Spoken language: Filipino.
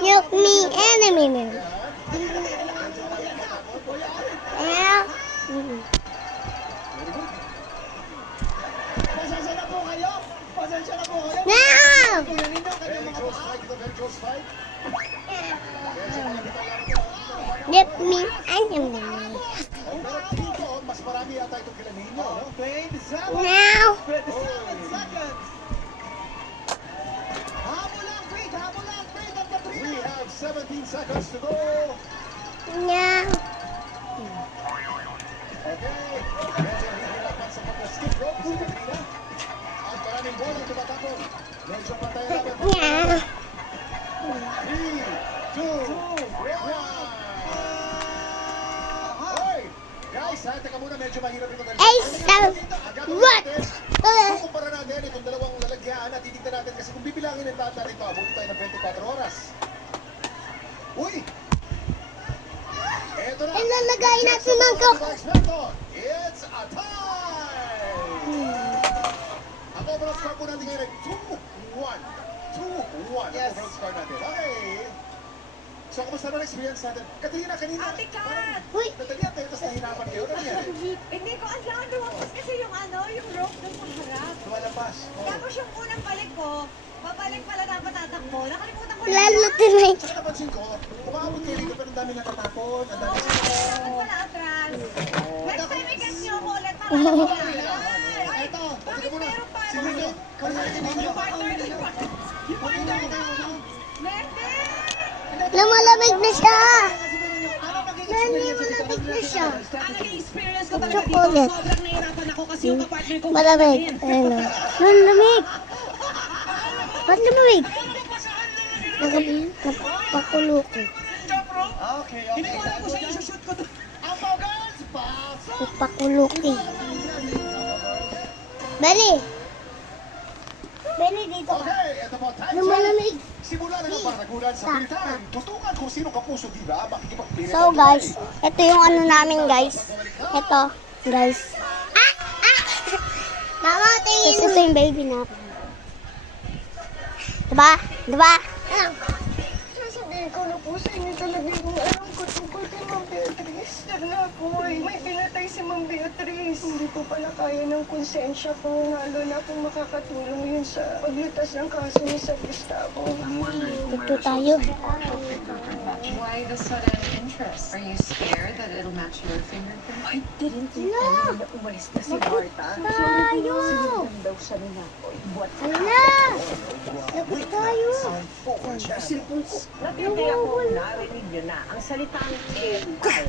Look me enemy. Now. Pasensya na po kayo. Pasensya na po kayo. Now. Kuya ninyo, kanyang mga paa. Look me enemy. Pero dito, mas marami yata itong kila ninyo, no? 27 Now. 27 seconds. Habol lang, Creed. Habol lang, Creed. At the We 3. have 17 seconds to go. Now. Okay. Medyo hihirapan sa pag-skip rope si Katrina. At maraming ball ang tumatapon. Medyo patayan natin. Now. 3, 2, 1. Hoy! Guys, ha, teka muna, medyo mahirap ito. Ay, what? Kukumpara natin itong dalawang lalagyan at titignan natin kasi kung bibilangin ang lahat natin ito, abutin tayo ng 24 oras. Uy! Eto na! Ilalagay natin ng coke. It's a time! Ang overall score po natin ngayon ay 2-1. 2-1 ang Yes. overall score natin. Okay. So, kamusta naman experience natin? Katrina, kanina. Ate Kat! parang Uy. Nadali tayo, tapos nahirapan kayo. Ano nangyari? Hindi ko alam, lumabas kasi yung yung rope doon sa harap. Lumalabas. Oh. Tapos yung unang balik ko, babalik pala dapat tatakbo. Nakalimutan ko Lalo tinay. Tsaka napansin ko, umaabot kayo rito pero ang dami natatapon. Ang dami Dapat pala atras. Next time i-guess niyo ako ulit para ako ay, Ito, bakit tingnan mo na. meron pa? Si Nino. Yung partner, yung partner na. Merde! Lumalamig na siya. Ano naging Nani, experience malamig na siya. Ang naging experience ko talaga dito, Chocolate. sobrang nahirapan ako kasi yung kapartner ko. Malamig. Ayun o. Lulamig. Ba't lumamig? Nagpakulo ko. Okay, Hindi okay. ko alam kung saan yung shoot ko doon. Ang girls, pasok! Nagpakulo ko. Bali. Bali dito ka. Okay, ito po. Time check. Lumalamig. Simula na ng paragulan sa pilitan. Tutukan kung sino kapuso diba makikipagpilit. So guys, ito yung ano namin guys. Ito, guys. Ah! Ah! Mama, tingin mo. Ito yung baby na. Diba? Diba? Ano? Sasabihin ko na po sa inyo talaga yung alam ko tungkol kay Ma'am Beatrice. Dahil po ay may pinatay si Ma'am Beatrice. Hindi ko pala kaya ng konsensya ko, lalo na kung makakatulong yun sa paglutas ng kaso ni sa Gustavo. Ito tayo. Why the sudden interest? Are you scared that it'll match your fingerprint? I didn't think na umalis na si Marta. Tayo! Sinundan daw siya ni Nakoy. Buat Hala! Lagot tayo! cellphone ko. Natindi ako, narinig nyo na ang salitang ekal.